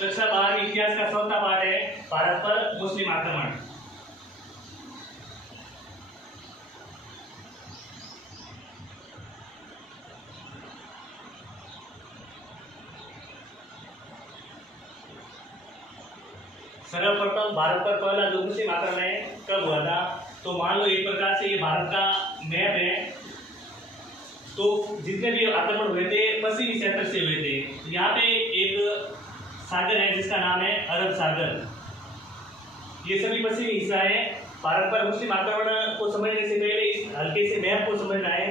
कक्षा 12 इतिहास का चौथा पाठ है भारत पर मुस्लिम आक्रमण। सर्वप्रथम भारत पर पहला जो मुस्लिम आक्रमण है कब हुआ था? तो मान लो एक प्रकार से ये भारत का मैप है, तो जितने भी आक्रमण हुए थे पश्चिमी क्षेत्र से हुए थे। यहाँ पे एक सागर है जिसका नाम है अरब सागर। ये सभी पश्चिमी हिस्सा है। भारत पर मुस्लिम आक्रमण को समझने से पहले इस हल्के से मैप को समझना है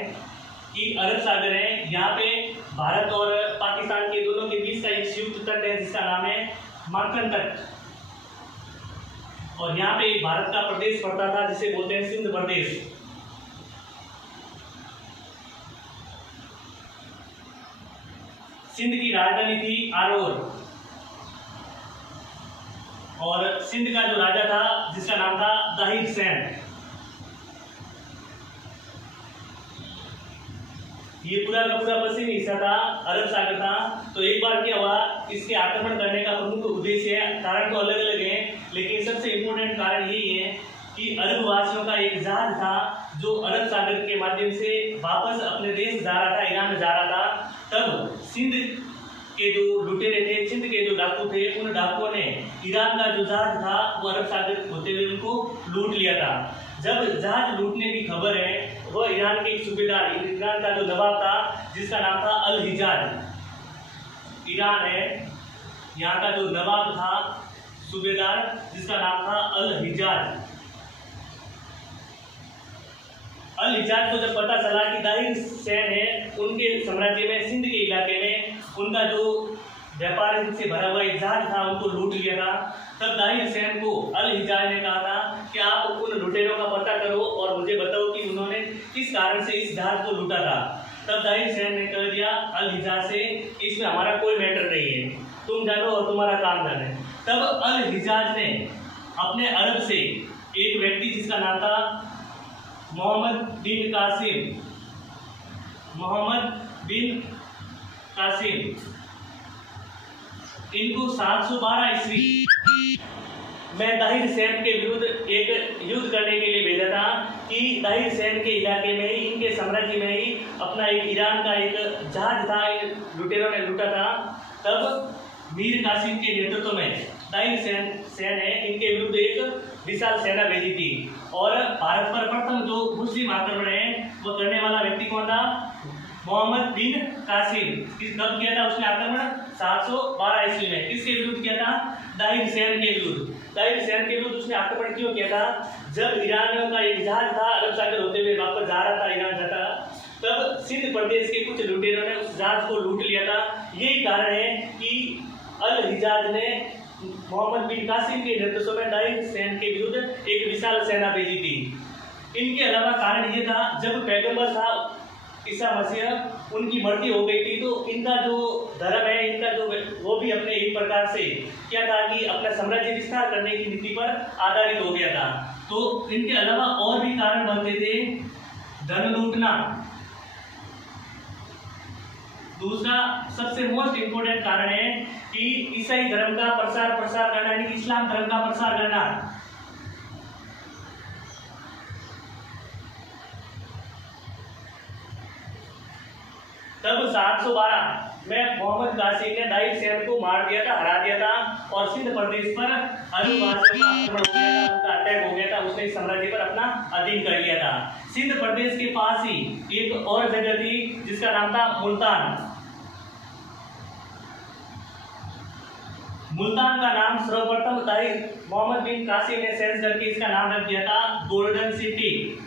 कि अरब सागर है, यहाँ पे भारत और पाकिस्तान के दोनों के बीच का एक संयुक्त तट है जिसका नाम है माकन तट। और यहाँ पे भारत का प्रदेश पड़ता था जिसे बोलते हैं सिंध प्रदेश। सिंध की राजधानी थी आरोर और सिंध का जो राजा था जिसका नाम था दाहिर सैन। ये पूरा का पूरा पश्चिमी हिस्सा था, अरब सागर था। तो एक बार क्या हुआ, इसके आक्रमण करने का प्रमुख उद्देश्य है, कारण तो अलग अलग है लेकिन सबसे इम्पोर्टेंट कारण यही है कि अरब वासियों का एक जहाज था जो अरब सागर के माध्यम से वापस अपने देश जा रहा था, ईरान में जा रहा था। तब सिंध के जो लुटेरे थे, सिंध के जो डाकू थे, उन डाकुओं ने ईरान का जो जहाज था वो अरब सागर होते हुए उनको लूट लिया था। जब जहाज लूटने की खबर है, वह ईरान के एक सूबेदार, ईरान का जो नवाब था जिसका नाम था अल हिजाज। ईरान है, यहाँ का जो नवाब था सूबेदार जिसका नाम था अल हिजाज। अल हिजाज को जब पता चला कि दाहिर सैन है, उनके साम्राज्य में सिंध के इलाके में उनका जो व्यापार से भरा हुआ एक जहाज था उनको लूट लिया था, तब दाहिर सैन को अल हिजाज ने कहा था कि आप उन लुटेरों का पता करो और मुझे बताओ कि उन्होंने किस कारण से इस जहाज को लूटा था। तब दाहिर सैन ने कह दिया अल हिजाज से, इसमें हमारा कोई मैटर नहीं है, तुम जानो और तुम्हारा काम जाने। तब अल हिजाज ने अपने अरब से एक व्यक्ति जिसका नाम था मोहम्मद बिन कासिम, इनको 712 ईस्वी में दाहिर सैन के विरुद्ध एक युद्ध करने के लिए भेजा था कि दाहिर सैन के इलाके में ही, इनके साम्राज्य में ही अपना एक ईरान का एक जहाज था, लुटेरों ने लूटा था। तब मीर कासिम के नेतृत्व में दाहिर सैन है, इनके विरुद्ध एक विशाल सेना भेजी थी। और भारत पर प्रथम जो मुस्लिम आक्रमण है वो करने वाला व्यक्ति कौन था? मोहम्मद बिन कासिम। कब किया था उसने आक्रमण? 712 ईस्वी में। किसके विरुद्ध किया था? दाहिर सैन के विरुद्ध। दाहिर सैन के विरुद्ध उसने आक्रमण क्यों किया था? जब ईरानियों का एक जहाज था अरब सागर होते हुए वापस जा रहा था, ईरान जाता, तब सिंध प्रदेश के कुछ लुटेरों ने उस जहाज को लूट लिया था। यही कारण है कि अल हिजाज ने मोहम्मद बिन कासिम के नेतृत्व में दाहिर सैन के विरुद्ध एक विशाल सेना भेजी थी। इनके अलावा कारण ये था, जब पैगंबर था ईसा मसीह, उनकी मृत्यु हो गई थी, तो इनका जो धर्म है, इनका जो वो भी अपने एक प्रकार से क्या था कि अपना साम्राज्य विस्तार करने की नीति पर आधारित हो गया था। तो इनके अलावा और भी कारण बनते थे, धन लूटना। दूसरा सबसे मोस्ट इंपोर्टेंट कारण है कि ईसाई धर्म का प्रसार करना, यानी इस्लाम धर्म का प्रसार करना। तब 712 में मोहम्मद कासिम ने दाहिर सैन को मार दिया था, हरा दिया था और सिंध प्रदेश पर अरब वासियों का आक्रमण हो गया था, उनका अटैक हो गया था, उसने इस साम्राज्य पर अपना अधीन कर लिया था। सिंध प्रदेश के पास ही एक और जगह थी जिसका नाम था मुल्तान। मुल्तान का नाम सर्वप्रथम दाहिर मोहम्मद बिन कासिम ने सेंस करके इसका नाम रख दिया था गोल्डन सिटी।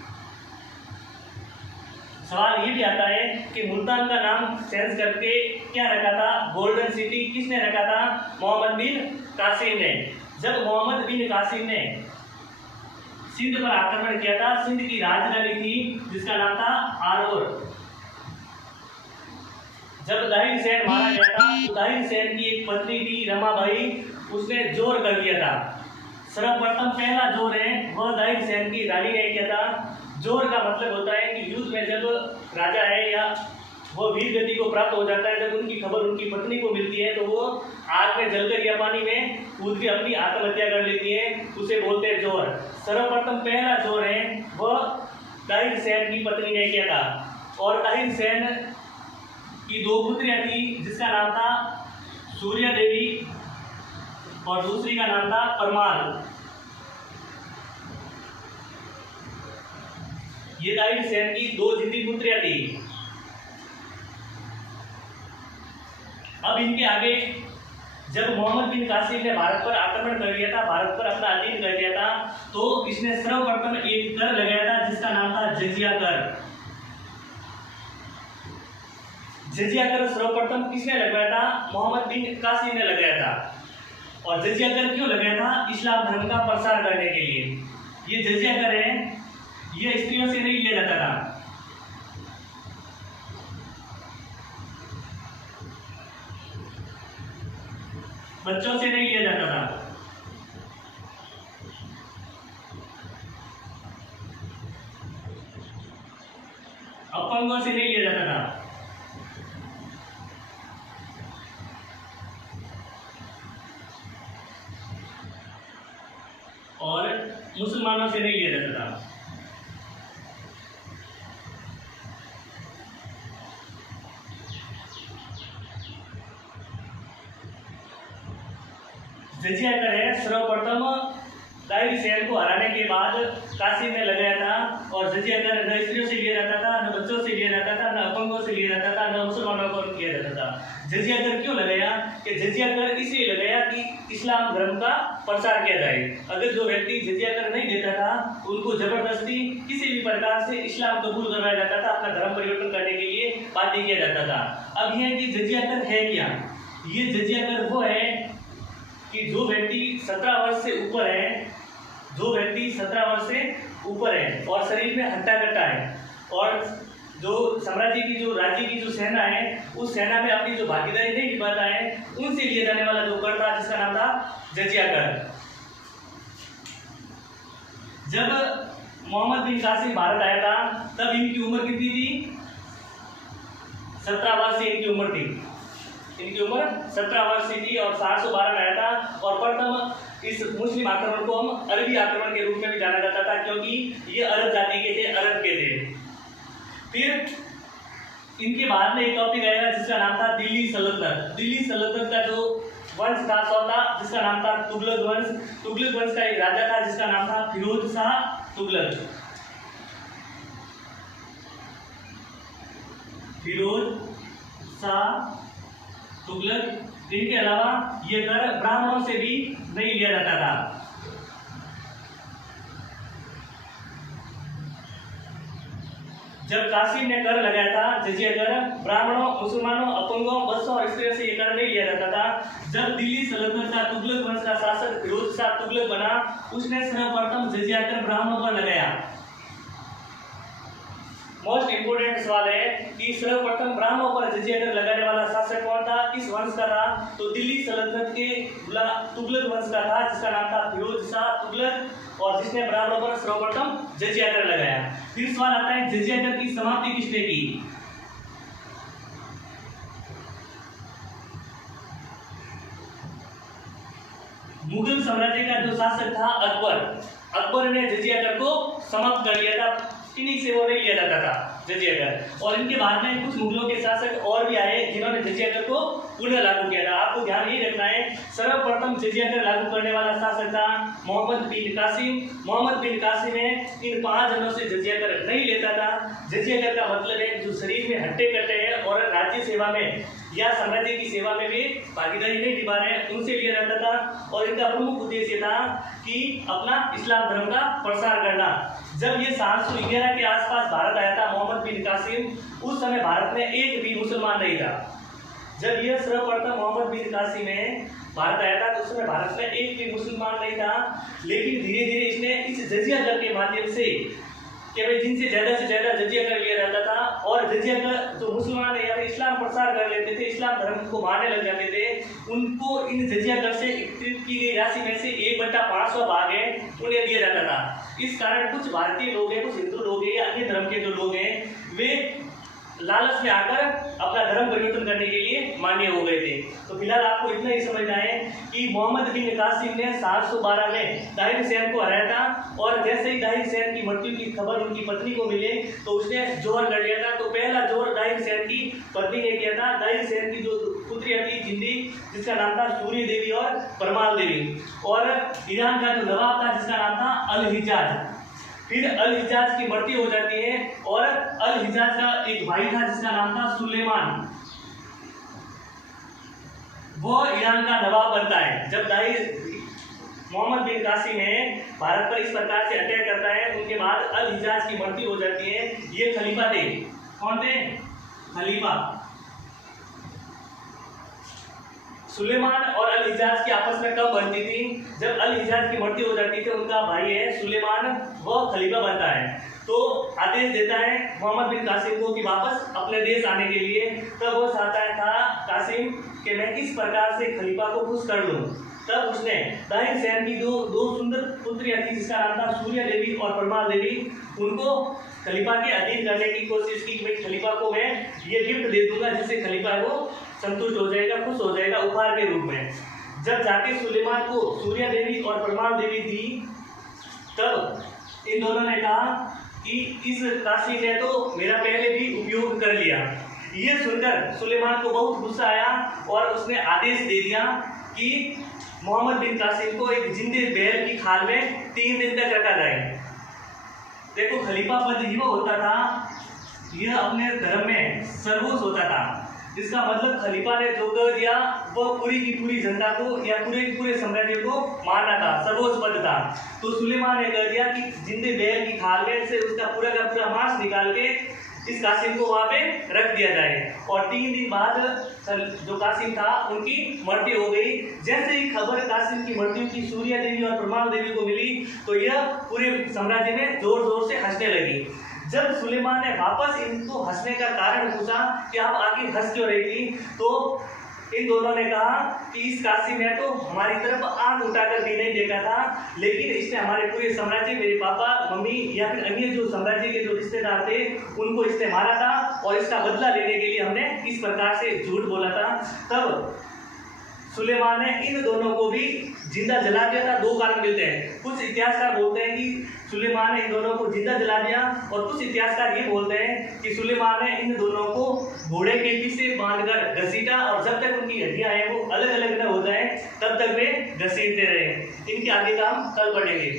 सवाल ये भी आता है कि मुल्तान का नाम सेंस करके क्या रखा था? Golden city. किसने रखा था? मोहम्मद बिन कासिम ने। जब मोहम्मद बिन कासिम ने सिंध पर आक्रमण किया था, सिंध की राजधानी थी जिसका नाम था आरोर। जब दाहिर सैन मारा गया था तो दाहिर सैन की एक पत्नी थी रमाबाई, उसने जोर कर दिया था। सर्वप्रथम पहला जोर है वह दाहिर सैन की रानी ने किया था। जोर का मतलब होता है कि युद्ध में जब राजा है या वो वीर गति को प्राप्त हो जाता है। जब उनकी खबर उनकी पत्नी को मिलती है तो वो आग में जलकर या पानी में कूद के अपनी आत्महत्या कर लेती है। उसे बोलते हैं जोर। सर्वप्रथम पहला जोर है वह ताहिर सेन की पत्नी ने किया था। और ताहिर सेन की दो पुत्रियां थी, जिसका नाम था सूर्या देवी और दूसरी का नाम था परमार। ये ताहिर सेन की दो जिंदी पुत्रियां थी। अब इनके आगे जब मोहम्मद बिन कासिम ने भारत पर आक्रमण कर लिया था, भारत पर अपना अधीन कर लिया था, तो इसने सर्वप्रथम एक कर लगाया था जिसका नाम था जजिया कर। जजिया कर सर्वप्रथम किसने लगाया था? मोहम्मद बिन कासिम ने लगाया था। और जजिया कर क्यों लगाया था? इस्लाम धर्म का प्रसार करने के लिए। ये जजिया कर है, ये स्त्रियों से नहीं लिया जाता था। बच्चों से नहीं लिया जाता था। अपंगों से नहीं लिया जाता था। और मुसलमानों से नहीं लिया जाता था। जजिया कर है सर्वप्रथम ताहिर सेन को हराने के बाद कासिम ने लगाया था। और जजिया कर न स्त्रियों से लिया जाता था, न बच्चों से लिया जाता था, न अपंगों से लिया जाता था, न मुसलमानों को लिया जाता था। जजिया कर क्यों लगाया? कि जजिया कर इसलिए लगाया कि इस्लाम धर्म का प्रसार किया जाए। अगर जो व्यक्ति जजिया कर नहीं देता था उनको जबरदस्ती किसी भी प्रकार से इस्लाम कबूल करवाया जाता था, अपना धर्म परिवर्तन करने के लिए बाध्य किया जाता था। अब यह कि जजिया कर है क्या? ये जजिया कर वो है कि जो व्यक्ति 17 वर्ष से ऊपर है, जो व्यक्ति 17 वर्ष से ऊपर है और शरीर में हट्टा कट्टा है, और जो साम्राज्य की जो राज्य की जो सेना है उस सेना में अपनी जो भागीदारी नहीं निभाता है, उनसे लिया जाने वाला जो कर था जिसका नाम था जजिया कर। जब मोहम्मद बिन कासिम भारत आया था तब इनकी उम्र कितनी थी? 17 वर्ष इनकी उम्र थी। इनकी उम्र 17 वर्ष की थी और 712 में आया था। और प्रथम इस मुस्लिम आक्रमण को हम अरबी आक्रमण के रूप में भी जाना जाता था, क्योंकि ये अरब जाति के थे, अरब के थे। फिर इनके बाद में एक टॉपिक आएगा जिसका नाम था दिल्ली सल्तनत। दिल्ली सल्तनत का जो वंश था सौदा, जिसका नाम था तुगलक वंश। तुगलक वंश का एक राजा था जिसका नाम था फिरोज शाह तुगलक। फिरोज शाह तुगलक। इनके अलावा ये कर ब्राह्मणों से भी नहीं लिया जाता था। जब कासिम ने कर लगाया था जजिया कर, ब्राह्मणों, मुसलमानों, अपंगों, बच्चों और स्त्रियों से ये कर नहीं लिया जाता था। जब दिल्ली सल्तनत का तुगलक वंश का शासक फिरोज शाह तुगलक बना, उसने सर्वप्रथम जजिया कर ब्राह्मणों पर लगाया। मोस्ट इंपोर्टेंट सवाल है कि सर्वप्रथम ब्राह्मणों पर जजिया कर लगाने वाला शासक कौन था, किस वंश का था? तो दिल्ली सल्तनत के तुगलक वंश का था जिसका नाम था फिरोज शाह तुगलक, और जिसने ब्राह्मणों पर सर्वप्रथम जजिया कर लगाया। फिर सवाल आता है जजिया कर की समाप्ति किसने की? मुगल साम्राज्य का जो शासक था अकबर, अकबर ने जजिया कर को समाप्त कर लिया था। इन्हीं से वो नहीं लिया जाता था जजिया कर। और इनके बाद में कुछ मुगलों के शासक और भी आए जिन्होंने जजिया कर को पुनः लागू किया था। आपको ध्यान ये रखना है, सर्वप्रथम जजिया कर लागू करने वाला शासक था मोहम्मद बिन कासिम। मोहम्मद बिन कासिम ने इन 5 जनों से जजिया कर नहीं लेता था। जजिया कर का मतलब है जो शरीर में हट्टे कट्टे हैं और राज्य सेवा में या साम्राज्य की सेवा में भी भागीदारी नहीं निभा रहे हैं, उनसे लिया जाता था। और इनका प्रमुख उद्देश्य था कि अपना इस्लाम धर्म का प्रसार करना। जब ये 711 के आसपास भारत आया था मोहम्मद बिन कासिम, उस समय भारत में एक भी मुसलमान नहीं था। जब यह सर्वप्रथम मोहम्मद बिन कासिम में भारत आया था तो उस समय भारत में एक भी मुसलमान नहीं था। लेकिन धीरे धीरे इसने इस जजिया कर के माध्यम से कि भाई जिनसे ज़्यादा से ज़्यादा जजिया कर लिया जाता था, और जजिया कर जो मुसलमान है या फिर इस्लाम प्रसार कर लेते थे, इस्लाम धर्म को मानने लग जाते थे, उनको इन जजिया कर से एकत्रित की गई राशि में से 1/500 भाग है उन्हें दिया जाता था। इस कारण कुछ भारतीय लोग हैं, कुछ हिंदू लोग हैं या अन्य धर्म के जो लोग हैं, वे लालच में आकर अपना धर्म परिवर्तन करने के लिए मान्य हो गए थे। तो फिलहाल आपको इतना ही समझना है कि मोहम्मद बिन कासिम ने 712 में दाहिर हुसैन को हराया था, और जैसे ही दाहिर हुसैन की मृत्यु की खबर उनकी पत्नी को मिले तो उसने जोहर कर लिया था। तो पहला जोहर दाहिर हुसैन की पत्नी ने किया था। दाहिर हुसैन की जो पुत्रियां थी जिंदी, जिसका नाम था सूर्य देवी और परमाल देवी, और ईरान का जो नवाब था जिसका नाम था अल हिजाज। फिर अल हिजाज की मृत्यु हो जाती है, और अल हिजाज का एक भाई था जिसका नाम था सुलेमान, वो ईरान का नवाब बनता है। जब मोहम्मद बिन कासिम ने भारत पर इस प्रकार से अटैक करता है, उनके बाद अल हिजाज की मृत्यु हो जाती है। ये खलीफा थे। कौन थे? खलीफा। सुलेमान और अल हिजाज की आपस में कब बनती थी? जब अल हिजाज की मृत्यु हो जाती थी, उनका भाई है सुलेमान, वह खलीफा बनता है। तो आदेश देता है मोहम्मद बिन कासिम को कि वापस अपने देश आने के लिए। तब वो चाहता था कासिम कि मैं किस प्रकार से खलीफा को खुश कर लूं। तब उसने दाहिर हुसैन की दो सुंदर पुत्रियां थी जिसका नाम था सूर्य देवी और परमाल देवी, उनको खलीफा के अधीन करने की कोशिश की। मैं खलीफा को मैं ये गिफ्ट दे दूंगा जिससे खलीफा को संतुष्ट हो जाएगा, खुश हो जाएगा उपहार के रूप में। जब जाके सुलेमान को सूर्य देवी और परमाल देवी दी, तब इन दोनों ने कहा कि इस काशी ने तो मेरा पहले भी उपयोग कर लिया। ये सुनकर सुलेमान को बहुत गुस्सा आया और उसने आदेश दे दिया कि मोहम्मद बिन कासिम को एक जिंदे बैल की खाल में 3 दिन तक रखा जाए। देखो, खलीफा पद ही वो होता था, यह अपने धर्म में सर्वोच्च होता था। इसका मतलब खलीफा ने जो कर दिया वह पूरी की पूरी जनता को या पूरे साम्राज्य को मानना था, सर्वोच्च पद था। तो सुलेमान ने कर दिया कि जिंदे बैल की खाल में से उसका पूरा का पूरा मांस निकाल के इस कासिम को वहां पे रख दिया जाए। और 3 दिन बाद जो कासिम था उनकी मृत्यु हो गई। जैसे ही खबर कासिम की मृत्यु की सूर्य देवी और परमाल देवी को मिली, तो यह पूरे साम्राज्य में जोर जोर से हंसने लगी। जब सुलेमान ने वापस इनको हंसने का कारण पूछा कि आप आखिर हंस क्यों रही थी, तो इन दोनों ने कहा कि इस कासिम ने तो हमारी तरफ आंख उठाकर भी नहीं देखा था, लेकिन इसने हमारे पूरे साम्राज्य, मेरे पापा मम्मी या फिर अन्य जो साम्राज्य के जो रिश्तेदार थे उनको इसने मारा था, और इसका बदला लेने के लिए हमने इस प्रकार से झूठ बोला था। तब सुलेमान ने इन दोनों को भी जिंदा जला दिया था। 2 कारण मिलते हैं। कुछ इतिहासकार बोलते हैं कि सुलेमान ने इन दोनों को जिंदा जला दिया, और कुछ इतिहासकार ये बोलते हैं कि सुलेमान ने इन दोनों को घोड़े के पीछे बांधकर घसीटा, और जब तक उनकी हड्डियां हैं वो अलग अलग न हो जाए तब तक वे घसीटते रहे। इनके आगे का हम कल पढ़ेंगे।